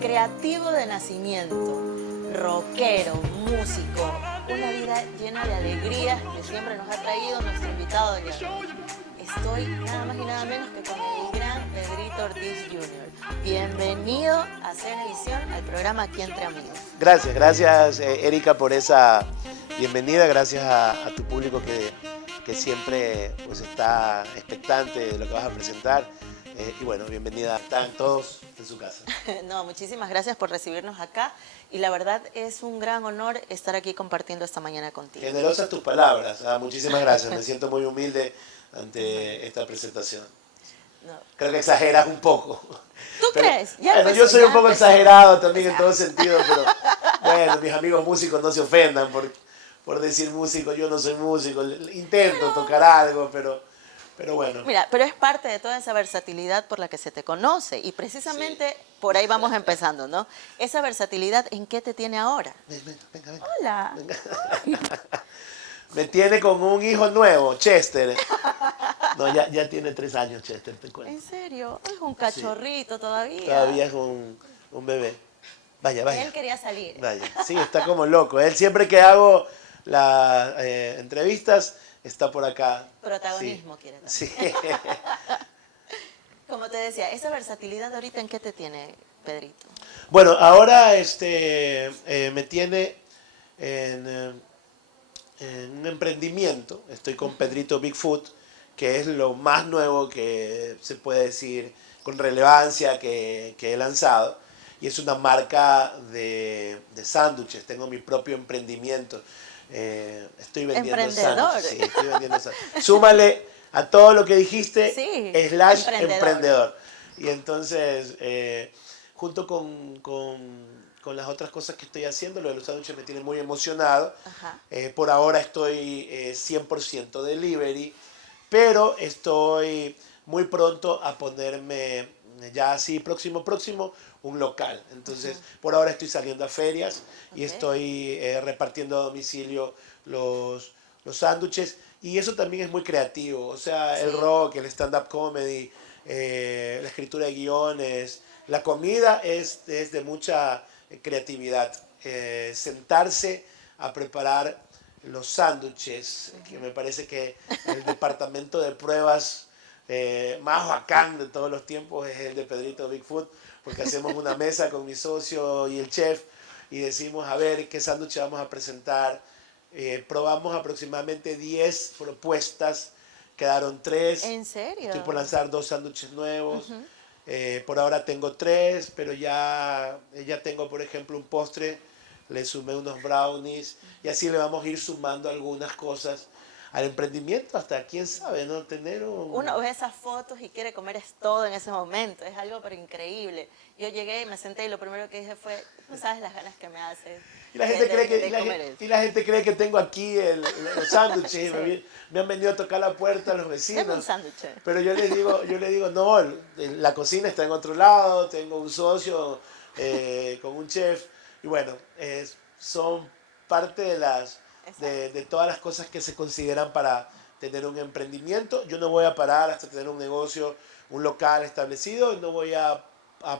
Creativo de nacimiento, rockero, músico, una vida llena de alegrías que siempre nos ha traído nuestro invitado de hoy. Estoy nada más y nada menos que con el gran Pedrito Ortiz Jr. Bienvenido a Hacer Edición al programa Aquí Entre Amigos. Gracias Erika por esa bienvenida, gracias a tu público que siempre pues, está expectante de lo que vas a presentar. Y bueno, bienvenida, están todos en su casa. No, muchísimas gracias por recibirnos acá y la verdad es un gran honor estar aquí compartiendo esta mañana contigo. Generosas tus palabras, muchísimas gracias, me siento muy humilde ante esta presentación. No. Creo que exageras un poco. ¿Tú crees? Bueno, yo soy un poco exagerado también en todo sentido, pero bueno, mis amigos músicos no se ofendan por decir músico, yo no soy músico, intento tocar algo, pero bueno. Mira, pero es parte de toda esa versatilidad por la que se te conoce y precisamente sí, por ahí vamos empezando, ¿no? Esa versatilidad, ¿en qué te tiene ahora? Venga. Hola. Venga. Me tiene con un hijo nuevo, Chester. No, ya tiene 3 años Chester, te cuento. ¿En serio? Es un cachorrito todavía. Todavía es un bebé. Vaya. Él quería salir. Vaya, sí, está como loco. Él siempre que hago las entrevistas está por acá. Protagonismo sí. Quiere también. Sí. Como te decía, esa versatilidad ahorita ¿en qué te tiene, Pedrito? Bueno, ahora me tiene en un emprendimiento. Estoy con Pedrito Bigfoot, que es lo más nuevo que se puede decir con relevancia que he lanzado. Y es una marca de sándwiches. Tengo mi propio emprendimiento. Estoy vendiendo sándwiches. Sí, estoy vendiendo sándwiches. Súmale a todo lo que dijiste, sí, / emprendedor. Y entonces, junto con las otras cosas que estoy haciendo, lo de los sándwiches me tiene muy emocionado. Por ahora estoy 100% delivery, pero estoy muy pronto a ponerme ya así próximo un local. Entonces, por ahora estoy saliendo a ferias y estoy repartiendo a domicilio los sándwiches. Y eso también es muy creativo. O sea, sí, el rock, el stand-up comedy, la escritura de guiones, la comida es de mucha creatividad. Sentarse a preparar los sándwiches, que me parece que el departamento de pruebas más bacán de todos los tiempos es el de Pedrito Bigfoot, porque hacemos una mesa con mi socio y el chef y decimos, a ver, ¿qué sándwich vamos a presentar? Probamos aproximadamente 10 propuestas, quedaron 3. ¿En serio? Estoy por lanzar 2 sándwiches nuevos. Por ahora tengo 3, pero ya tengo, por ejemplo, un postre, le sumé unos brownies y así le vamos a ir sumando algunas cosas al emprendimiento hasta, quién sabe, ¿no? Tener Uno ve esas fotos y quiere comer es todo en ese momento, es algo pero increíble. Yo llegué y me senté y lo primero que dije fue, no sabes las ganas que me hace. Y la gente cree que tengo aquí los sándwiches. Sí. Me han venido a tocar la puerta los vecinos. Deme un sándwich. Pero yo le digo, no, la cocina está en otro lado, tengo un socio con un chef. Y bueno, son parte de todas las cosas que se consideran para tener un emprendimiento. Yo no voy a parar hasta tener un negocio, un local establecido, y no voy a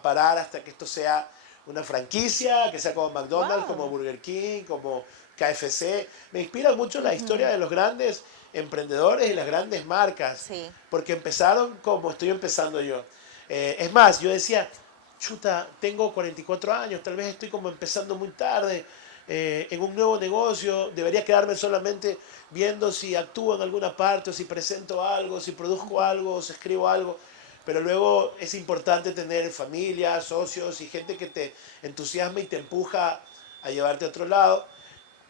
parar hasta que esto sea una franquicia, que sea como McDonald's, como Burger King, como KFC. Me inspira mucho la historia de los grandes emprendedores y las grandes marcas, porque empezaron como estoy empezando yo. Es más, yo decía, chuta, tengo 44 años, tal vez estoy como empezando muy tarde en un nuevo negocio, debería quedarme solamente viendo si actúo en alguna parte, o si presento algo, si produzco algo, o si escribo algo. Pero luego es importante tener familia, socios y gente que te entusiasma y te empuja a llevarte a otro lado.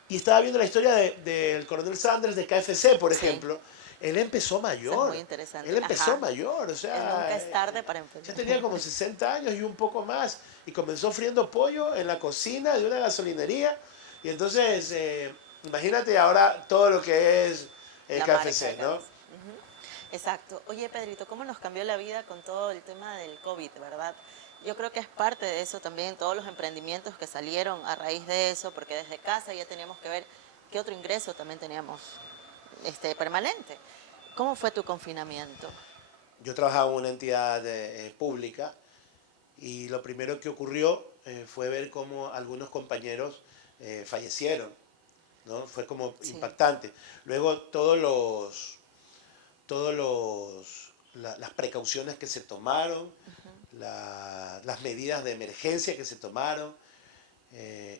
Y estaba viendo la historia del Coronel Sanders de KFC, por ejemplo. Él empezó mayor. Eso es muy interesante. Él empezó mayor, o sea... Nunca es tarde para empezar. Ya tenía como 60 años y un poco más. Y comenzó friendo pollo en la cocina de una gasolinería. Y entonces, imagínate ahora todo lo que es el KFC, ¿no? Exacto. Oye, Pedrito, ¿cómo nos cambió la vida con todo el tema del COVID, verdad? Yo creo que es parte de eso también, todos los emprendimientos que salieron a raíz de eso, porque desde casa ya teníamos que ver qué otro ingreso también teníamos permanente. ¿Cómo fue tu confinamiento? Yo trabajaba en una entidad pública y lo primero que ocurrió fue ver cómo algunos compañeros fallecieron, ¿no? Fue como Sí. impactante. Luego las precauciones que se tomaron, las medidas de emergencia que se tomaron,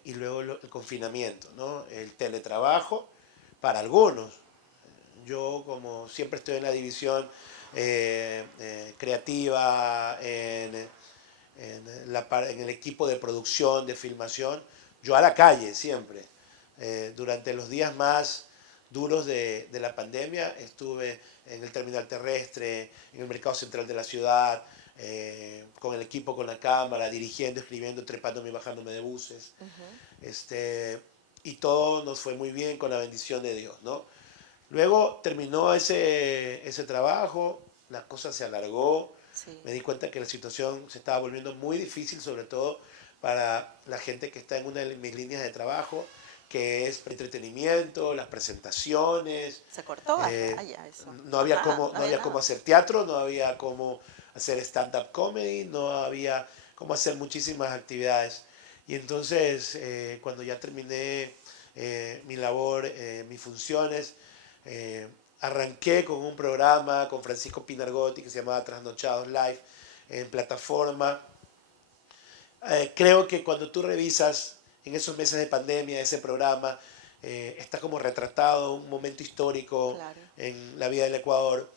y luego el confinamiento, ¿no? El teletrabajo para algunos. Yo, como siempre estoy en la división creativa, en el equipo de producción, de filmación, yo a la calle siempre. Durante los días más duros de la pandemia estuve en el terminal terrestre, en el mercado central de la ciudad, con el equipo, con la cámara, dirigiendo, escribiendo, trepándome y bajándome de buses. Y todo nos fue muy bien con la bendición de Dios, ¿no? Luego terminó ese trabajo, la cosa se alargó, Sí. me di cuenta que la situación se estaba volviendo muy difícil, sobre todo para la gente que está en una de mis líneas de trabajo, que es entretenimiento, las presentaciones. ¿Se cortó? Ya, eso. No había Ajá, cómo, no no había había nada. cómo hacer teatro, no había cómo hacer stand-up comedy, no había cómo hacer muchísimas actividades. Y entonces, cuando ya terminé mi labor, mis funciones, eh, arranqué con un programa con Francisco Pinargotti que se llamaba Trasnochados Live en plataforma. Creo que cuando tú revisas en esos meses de pandemia ese programa, está como retratado un momento histórico Claro. en la vida del Ecuador,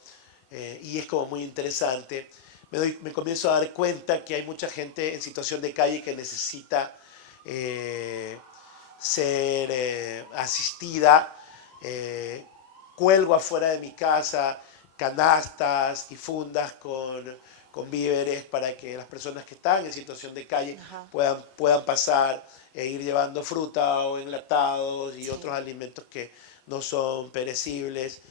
y es como muy interesante. Me comienzo a dar cuenta que hay mucha gente en situación de calle que necesita ser asistida. Cuelgo afuera de mi casa canastas y fundas con víveres para que las personas que están en situación de calle Ajá. puedan pasar e ir llevando fruta o enlatados y Sí. otros alimentos que no son perecibles.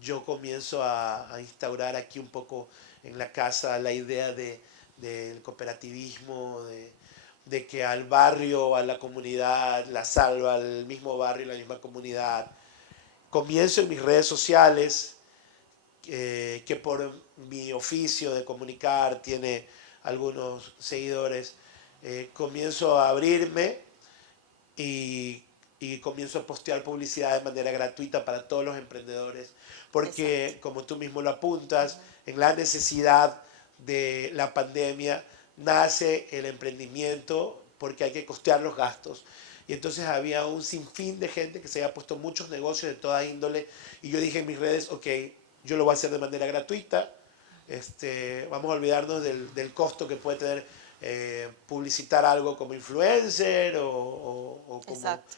Yo comienzo a instaurar aquí un poco en la casa la idea del cooperativismo, de que al barrio, a la comunidad, la salva, al mismo barrio, la misma comunidad. Comienzo en mis redes sociales, que por mi oficio de comunicar tiene algunos seguidores, comienzo a abrirme y comienzo a postear publicidad de manera gratuita para todos los emprendedores, porque Exacto. como tú mismo lo apuntas, en la necesidad de la pandemia nace el emprendimiento porque hay que costear los gastos. Y entonces había un sinfín de gente que se había puesto muchos negocios de toda índole y yo dije en mis redes, ok, yo lo voy a hacer de manera gratuita, vamos a olvidarnos del costo que puede tener publicitar algo como influencer Exacto.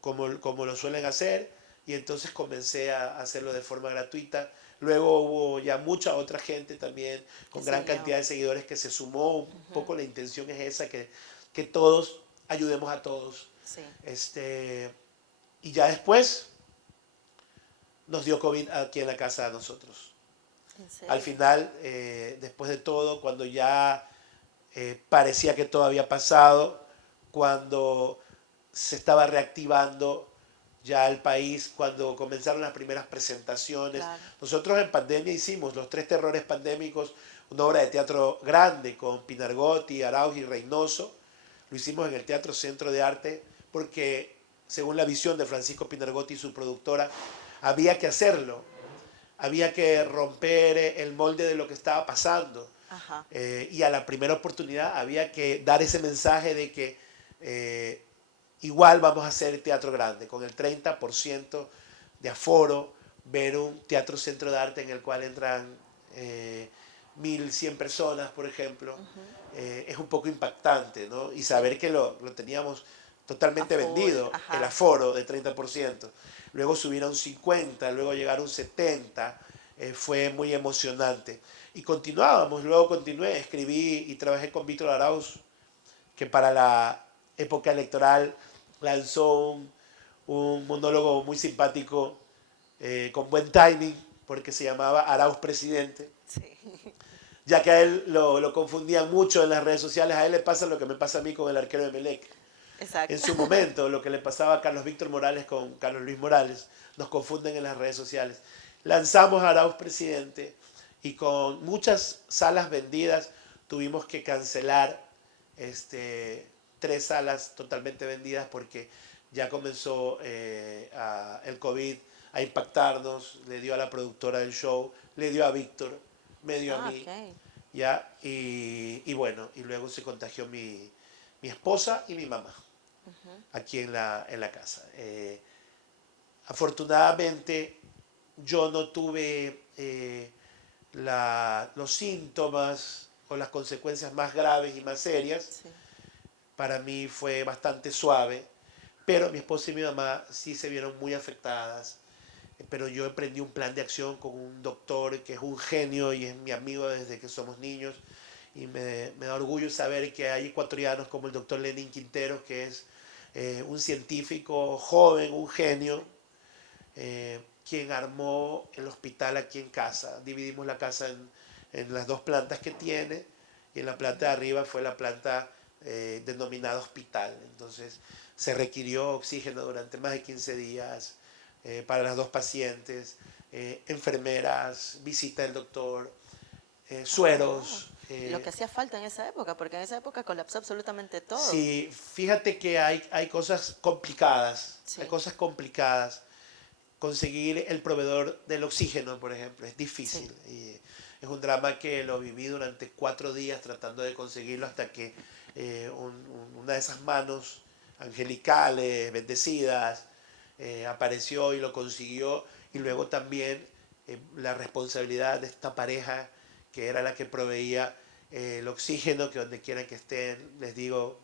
como lo suelen hacer, y entonces comencé a hacerlo de forma gratuita. Luego hubo ya mucha otra gente también con gran cantidad de seguidores que se sumó. Un poco la intención es esa, que todos ayudemos a todos. Sí. Y ya después nos dio COVID aquí en la casa a nosotros. ¿En serio? Al final, después de todo, cuando ya parecía que todo había pasado, cuando se estaba reactivando ya el país, cuando comenzaron las primeras presentaciones. Claro. Nosotros en pandemia hicimos Los Tres Terrores Pandémicos, una obra de teatro grande con Pinargotti, Arauz y Reynoso. Lo hicimos en el Teatro Centro de Arte porque, según la visión de Francisco Pinargotti y su productora, había que hacerlo. Había que romper el molde de lo que estaba pasando. Ajá. Y a la primera oportunidad había que dar ese mensaje de que igual vamos a hacer teatro grande, con el 30% de aforo, ver un teatro centro de arte en el cual entran 1.100 personas, por ejemplo, es un poco impactante, ¿no? Y saber que lo teníamos totalmente vendido, Ajá. el aforo de 30%. Luego subir a un 50%, luego llegar a un 70%, fue muy emocionante. Y continuábamos, luego continué, escribí y trabajé con Víctor Arauz, que para la época electoral lanzó un monólogo muy simpático, con buen timing, porque se llamaba Arauz Presidente. Sí. Ya que a él lo confundían mucho en las redes sociales, a él le pasa lo que me pasa a mí con el arquero de Melec. Exacto. En su momento, lo que le pasaba a Carlos Víctor Morales con Carlos Luis Morales, nos confunden en las redes sociales. lanzamos Arauz Presidente y con muchas salas vendidas tuvimos que cancelar 3 salas totalmente vendidas porque ya comenzó el COVID a impactarnos, le dio a la productora del show, le dio a Víctor, me dio a mí, Okay. ¿ya? Y bueno, y luego se contagió mi esposa y mi mamá aquí en la casa. Afortunadamente yo no tuve los síntomas o las consecuencias más graves y más serias. Sí. Para mí fue bastante suave, pero mi esposa y mi mamá sí se vieron muy afectadas. Pero yo emprendí un plan de acción con un doctor que es un genio y es mi amigo desde que somos niños. Y me da orgullo saber que hay ecuatorianos como el doctor Lenin Quinteros, que es un científico joven, un genio, quien armó el hospital aquí en casa. Dividimos la casa en las 2 plantas que tiene y en la planta de arriba fue la planta denominada hospital. Entonces se requirió oxígeno durante más de 15 días para las 2 pacientes, enfermeras, visita del doctor, sueros. Lo que hacía falta en esa época, porque en esa época colapsó absolutamente todo. Sí, fíjate que hay cosas complicadas, Sí. hay cosas complicadas. Conseguir el proveedor del oxígeno, por ejemplo, es difícil. Sí. Y es un drama que lo viví durante 4 días tratando de conseguirlo hasta que una de esas manos angelicales, bendecidas, apareció y lo consiguió. Y luego también la responsabilidad de esta pareja que era la que proveía el oxígeno, que donde quiera que estén, les digo,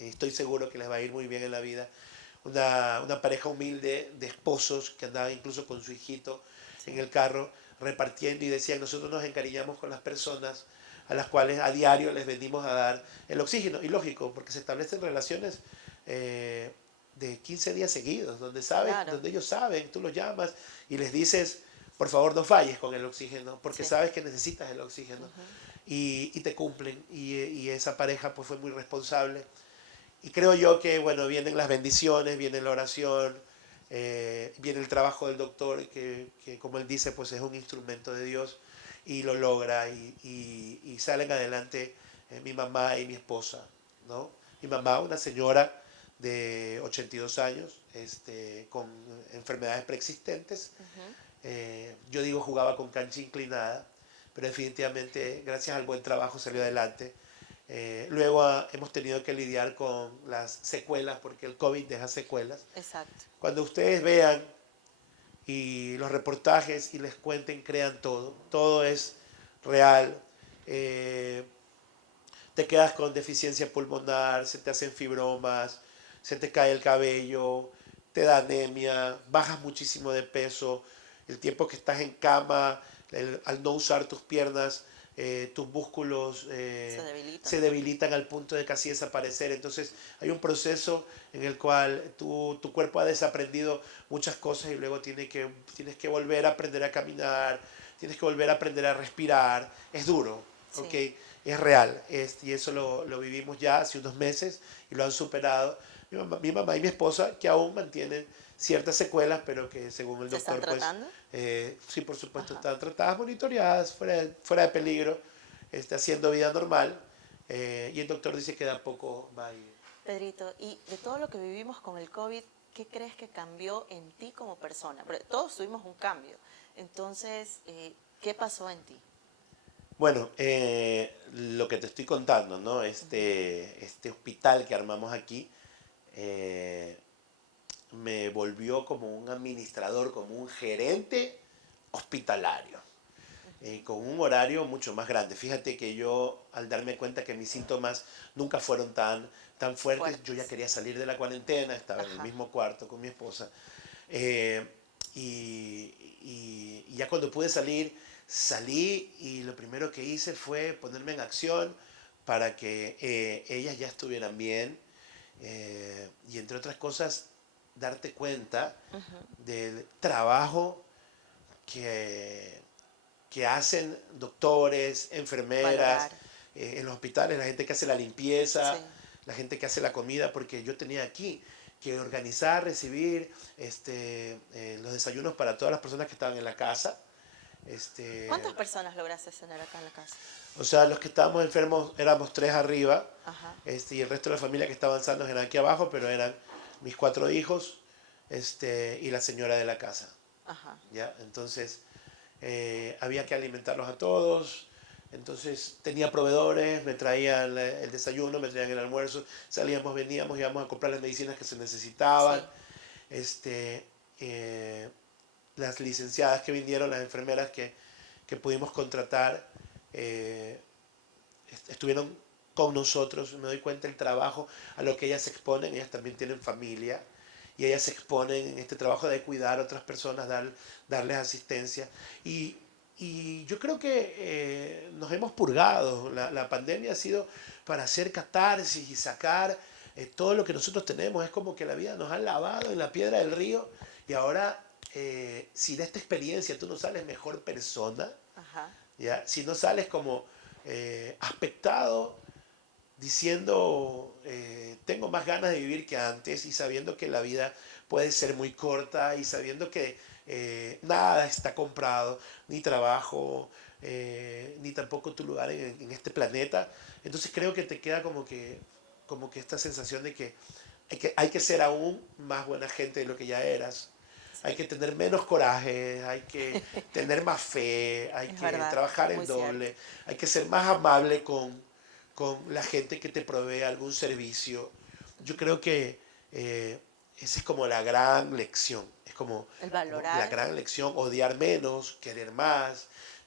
estoy seguro que les va a ir muy bien en la vida. Una pareja humilde de esposos que andaban incluso con su hijito en el carro repartiendo y decían, nosotros nos encariñamos con las personas a las cuales a diario les venimos a dar el oxígeno. Y lógico, porque se establecen relaciones de 15 días seguidos, donde Claro. donde ellos saben, tú los llamas y les dices, por favor no falles con el oxígeno, porque Sí. sabes que necesitas el oxígeno. Y te cumplen. Y esa pareja pues fue muy responsable. Y creo yo que, bueno, vienen las bendiciones, viene la oración, viene el trabajo del doctor, que como él dice, pues es un instrumento de Dios y lo logra y salen adelante mi mamá y mi esposa, ¿no? Mi mamá, una señora de 82 años, con enfermedades preexistentes. Yo digo jugaba con cancha inclinada, pero definitivamente gracias al buen trabajo salió adelante. Luego hemos tenido que lidiar con las secuelas, porque el COVID deja secuelas. Exacto. Cuando ustedes vean y los reportajes y les cuenten, crean todo. Todo es real. Te quedas con deficiencia pulmonar, se te hacen fibromas, se te cae el cabello, te da anemia, bajas muchísimo de peso. El tiempo que estás en cama, al no usar tus piernas, tus músculos se debilitan al punto de casi desaparecer. Entonces hay un proceso en el cual tu cuerpo ha desaprendido muchas cosas y luego tienes que volver a aprender a caminar, tienes que volver a aprender a respirar. Es duro, Sí. ¿ok? Es real. Y eso lo vivimos ya hace unos meses y lo han superado. Mi mamá y mi esposa, que aún mantienen ciertas secuelas, pero que según el ¿Se doctor, están tratando? sí, por supuesto, Ajá. están tratadas, monitoreadas, fuera de peligro, haciendo vida normal, y el doctor dice que de a poco va a ir. Pedrito, y de todo lo que vivimos con el COVID, ¿qué crees que cambió en ti como persona? Porque todos tuvimos un cambio. Entonces, ¿qué pasó en ti? Bueno, lo que te estoy contando, ¿no? Este hospital que armamos aquí me volvió como un administrador, como un gerente hospitalario, con un horario mucho más grande. Fíjate que yo, al darme cuenta que mis síntomas nunca fueron tan fuertes, yo ya quería salir de la cuarentena, estaba en el mismo cuarto con mi esposa. eh, y ya cuando pude salir, salí y lo primero que hice fue ponerme en acción para que ellas ya estuvieran bien, y entre otras cosas, darte cuenta del trabajo que, que hacen doctores, enfermeras, Valorar. en los hospitales, la gente que hace la limpieza, Sí. la gente que hace la comida, porque yo tenía aquí que organizar, recibir los desayunos para todas las personas que estaban en la casa. ¿Cuántas personas lograste tener acá en la casa? O sea, los que estábamos enfermos éramos 3 arriba, Ajá. y el resto de la familia que estaban sanos eran aquí abajo, pero eran mis 4 hijos y la señora de la casa. Ajá. ¿Ya? Entonces, había que alimentarlos a todos. Entonces, tenía proveedores, me traían el desayuno, me traían el almuerzo, salíamos, veníamos, íbamos a comprar las medicinas que se necesitaban. Sí. Las licenciadas que vinieron, las enfermeras que pudimos contratar, estuvieron con nosotros. Me doy cuenta del trabajo a lo que ellas se exponen. Ellas también tienen familia y ellas se exponen en este trabajo de cuidar a otras personas, darles asistencia. Y yo creo que nos hemos purgado. La pandemia ha sido para hacer catarsis y sacar todo lo que nosotros tenemos. Es como que la vida nos ha lavado en la piedra del río y ahora, si de esta experiencia tú no sales mejor persona, Ajá. ¿ya? Si no sales como aspectado, diciendo tengo más ganas de vivir que antes, y sabiendo que la vida puede ser muy corta, y sabiendo que nada está comprado, ni trabajo, ni tampoco tu lugar en este planeta. Entonces creo que te queda como que esta sensación de que hay que ser aún más buena gente de lo que ya eras. Hay que tener menos coraje, hay que tener más fe, hay que trabajar en doble, hay que ser más amable con la gente que te provee algún servicio. Yo creo que esa es como la gran lección. Es como la gran lección: odiar menos, querer más,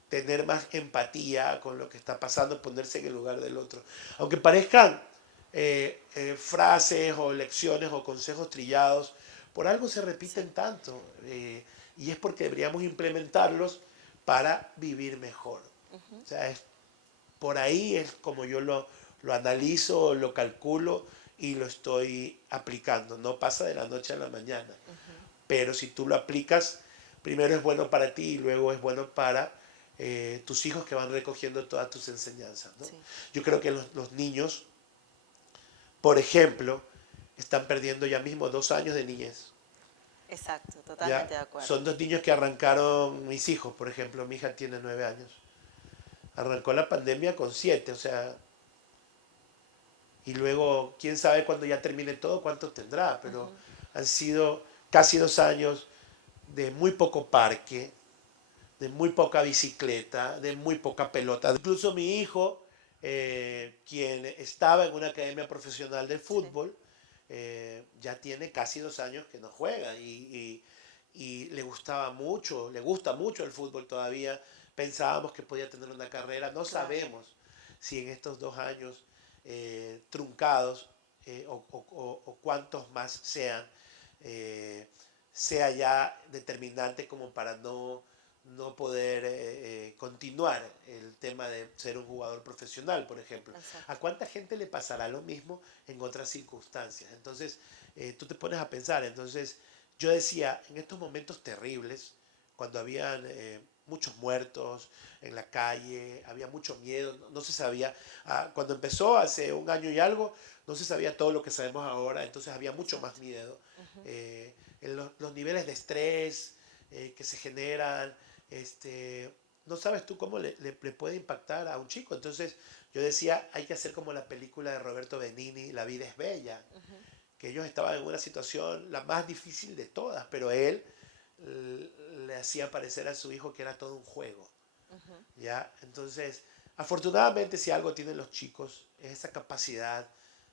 tener más empatía con lo que está pasando, ponerse en el lugar del otro. Aunque parezcan frases o lecciones o consejos trillados, por algo se repiten tanto, y es porque deberíamos implementarlos para vivir mejor. O sea, por ahí es como yo lo analizo, lo calculo y lo estoy aplicando. No pasa de la noche a la mañana, pero si tú lo aplicas, primero es bueno para ti y luego es bueno para tus hijos, que van recogiendo todas tus enseñanzas, ¿no? Sí. Yo creo que los niños, por ejemplo, están perdiendo ya mismo 2 años de niñez. Exacto, totalmente de acuerdo. Son 2 niños que arrancaron, mis hijos, por ejemplo, mi hija tiene 9 años. Arrancó la pandemia con 7, o sea, y luego, quién sabe cuando ya termine todo, cuántos tendrá, pero han sido casi 2 años de muy poco parque, de muy poca bicicleta, de muy poca pelota. Incluso mi hijo, quien estaba en una academia profesional de fútbol, ya tiene casi 2 años que no juega, y le gusta mucho el fútbol todavía. Pensábamos que podía tener una carrera. No sabemos si en estos 2 años truncados, o cuántos más sean, sea ya determinante como para no poder continuar el tema de ser un jugador profesional, por ejemplo. Exacto. ¿A cuánta gente le pasará lo mismo en otras circunstancias? Entonces, tú te pones a pensar. Entonces, yo decía, en estos momentos terribles, cuando habían muchos muertos en la calle, había mucho miedo, no se sabía, cuando empezó hace 1 año y algo, no se sabía todo lo que sabemos ahora, entonces había mucho más miedo. Los niveles de estrés que se generan, no sabes tú cómo le puede impactar a un chico. Entonces yo decía, hay que hacer como la película de Roberto Benigni, La vida es bella, que ellos estaban en una situación la más difícil de todas, pero él le hacía parecer a su hijo que era todo un juego. ¿Ya? Entonces, afortunadamente, si algo tienen los chicos, es esa capacidad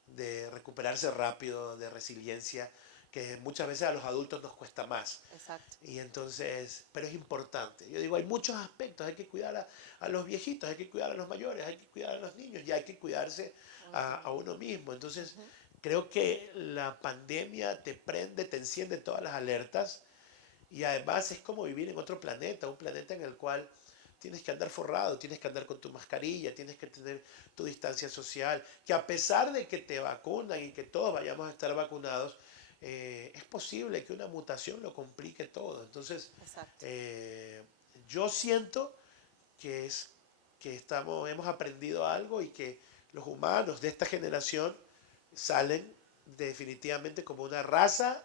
de recuperarse rápido, de resiliencia, que muchas veces a los adultos nos cuesta más. Exacto. Y entonces, pero es importante. Yo digo, hay muchos aspectos. Hay que cuidar a los viejitos, hay que cuidar a los mayores, hay que cuidar a los niños, y hay que cuidarse a uno mismo. Entonces, creo que la pandemia te prende, te enciende todas las alertas, y además es como vivir en otro planeta, un planeta en el cual tienes que andar forrado, tienes que andar con tu mascarilla, tienes que tener tu distancia social, que a pesar de que te vacunan y que todos vayamos a estar vacunados, es posible que una mutación lo complique todo. Entonces, yo siento que hemos aprendido algo, y que los humanos de esta generación salen definitivamente como una raza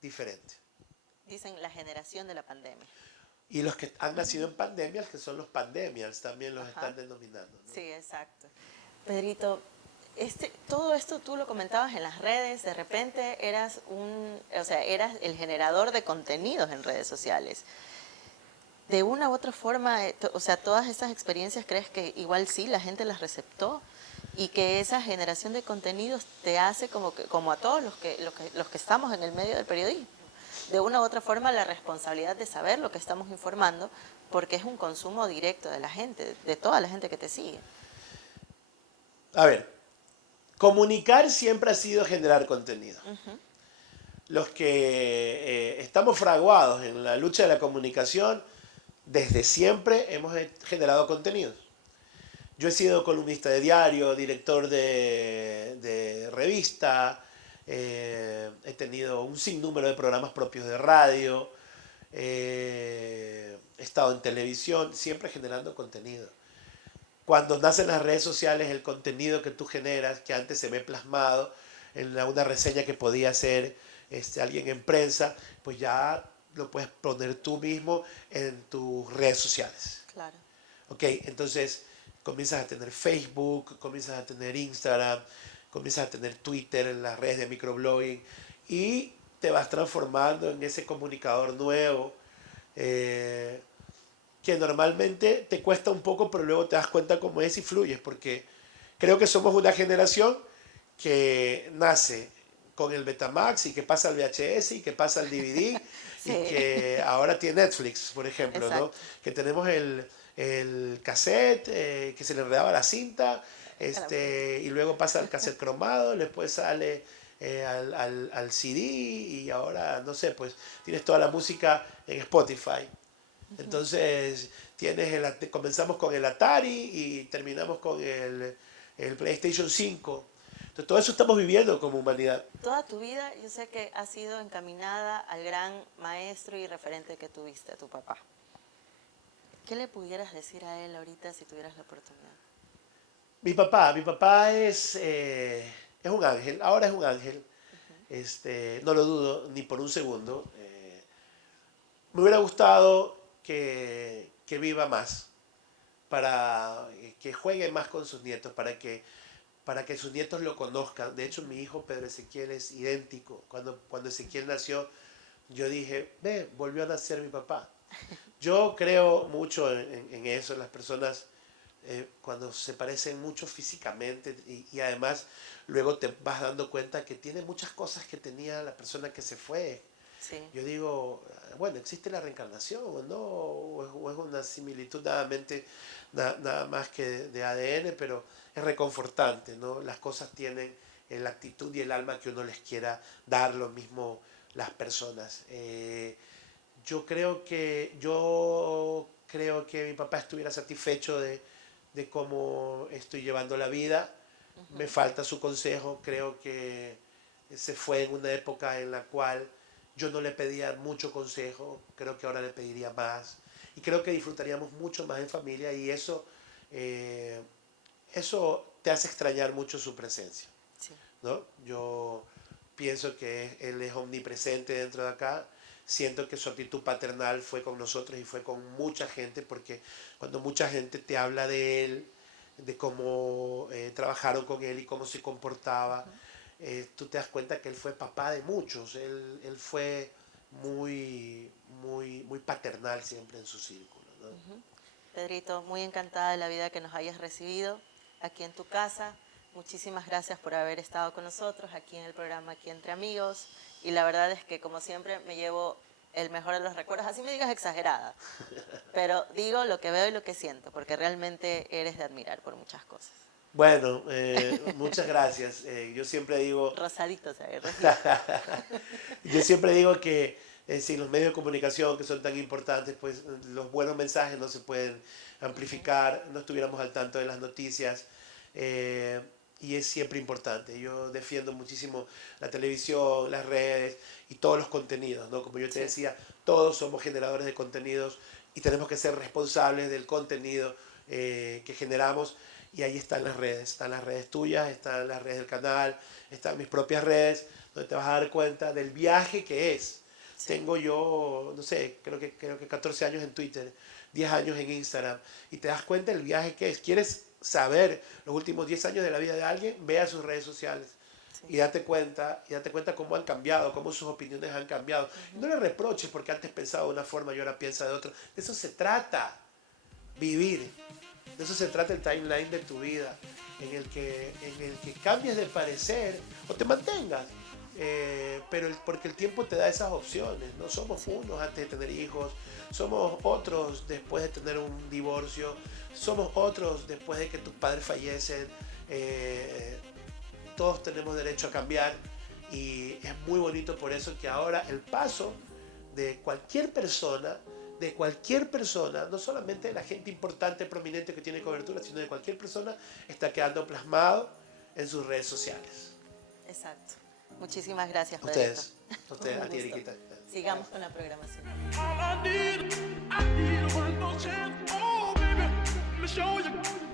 diferente. Dicen la generación de la pandemia. Y los que han nacido en pandemias, que son los pandemials, también los están denominando, ¿no? Sí, exacto. Pedrito, todo esto tú lo comentabas en las redes, de repente eras eras el generador de contenidos en redes sociales. De una u otra forma, todas estas experiencias, ¿crees que igual sí la gente las receptó? Y que esa generación de contenidos te hace como a todos los que estamos en el medio del periodismo. De una u otra forma, la responsabilidad de saber lo que estamos informando, porque es un consumo directo de la gente, de toda la gente que te sigue. A ver, comunicar siempre ha sido generar contenido. Los que estamos fraguados en la lucha de la comunicación, desde siempre hemos generado contenidos. Yo he sido columnista de diario, director de revista, he tenido un sinnúmero de programas propios de radio, he estado en televisión, siempre generando contenido. Cuando nacen las redes sociales, el contenido que tú generas, que antes se ve plasmado en una reseña que podía hacer alguien en prensa, pues ya lo puedes poner tú mismo en tus redes sociales. Claro. Ok, entonces comienzas a tener Facebook, comienzas a tener Instagram, comienzas a tener Twitter en las redes de microblogging y te vas transformando en ese comunicador nuevo que normalmente te cuesta un poco, pero luego te das cuenta cómo es y fluyes, porque creo que somos una generación que nace con el Betamax y que pasa al VHS y que pasa al DVD sí. Y que ahora tiene Netflix, por ejemplo, ¿no? Que tenemos el cassette que se le enredaba la cinta y luego pasa al cassette cromado, después sale al CD y ahora, no sé, pues tienes toda la música en Spotify. Entonces comenzamos con el Atari y terminamos con el PlayStation 5. Entonces, todo eso estamos viviendo como humanidad. Toda tu vida yo sé que has sido encaminada al gran maestro y referente que tuviste, a tu papá. ¿Qué le pudieras decir a él ahorita si tuvieras la oportunidad? Mi papá es un ángel, ahora es un ángel. No lo dudo ni por un segundo. Me hubiera gustado que viva más, para que juegue más con sus nietos, para que sus nietos lo conozcan. De hecho, mi hijo Pedro Ezequiel es idéntico. Cuando Ezequiel nació, yo dije, volvió a nacer mi papá. Yo creo mucho en eso, en las personas cuando se parecen mucho físicamente y además luego te vas dando cuenta que tiene muchas cosas que tenía la persona que se fue. Sí. Yo digo, bueno, ¿existe la reencarnación o no? ¿O es una similitud nada más que de ADN? Pero es reconfortante, ¿no? Las cosas tienen la actitud y el alma que uno les quiera dar, lo mismo las personas. Yo creo que mi papá estuviera satisfecho de cómo estoy llevando la vida. Me falta su consejo. Creo que se fue en una época en la cual yo no le pedía mucho consejo. Creo que ahora le pediría más. Y creo que disfrutaríamos mucho más en familia y eso te hace extrañar mucho su presencia. Sí. ¿No? Yo pienso que él es omnipresente dentro de acá. Siento que su actitud paternal fue con nosotros y fue con mucha gente, porque cuando mucha gente te habla de él, de cómo trabajaron con él y cómo se comportaba, tú te das cuenta que él fue papá de muchos. Él fue muy paternal siempre en su círculo, ¿no? Pedrito, muy encantada de la vida que nos hayas recibido aquí en tu casa. Muchísimas gracias por haber estado con nosotros aquí en el programa Aquí Entre Amigos. Y la verdad es que, como siempre, me llevo el mejor de los recuerdos. Así me digas exagerada, pero digo lo que veo y lo que siento, porque realmente eres de admirar por muchas cosas. Bueno, muchas gracias. Yo siempre digo... Rosadito, ¿sabes? Yo siempre digo que sin los medios de comunicación, que son tan importantes, pues los buenos mensajes no se pueden amplificar, no estuviéramos al tanto de las noticias. Y es siempre importante. Yo defiendo muchísimo la televisión, las redes y todos los contenidos, ¿no? Como yo te decía, todos somos generadores de contenidos y tenemos que ser responsables del contenido que generamos y ahí están las redes tuyas, están las redes del canal, están mis propias redes, donde te vas a dar cuenta del viaje que es. Sí. Tengo yo, no sé, creo que 14 años en Twitter, 10 años en Instagram, y te das cuenta del viaje que es. ¿Quieres saber los últimos 10 años de la vida de alguien? Ve a sus redes sociales. Sí. Y date cuenta cómo han cambiado, cómo sus opiniones han cambiado. No le reproches porque antes pensaba de una forma y ahora piensa de otra. De eso se trata, vivir. De eso se trata el timeline de tu vida, en el que cambies de parecer o te mantengas. Pero porque el tiempo te da esas opciones. No somos unos antes de tener hijos, somos otros después de tener un divorcio, somos otros después de que tus padres fallecen. Todos tenemos derecho a cambiar y es muy bonito por eso que ahora el paso de cualquier persona, no solamente de la gente importante, prominente que tiene cobertura, sino de cualquier persona, está quedando plasmado en sus redes sociales. Exacto. Muchísimas gracias, Pedrito. Ustedes, a ti, Eriquita. Sigamos con la programación. All I need, I need one more chance. Oh, baby, let me show you.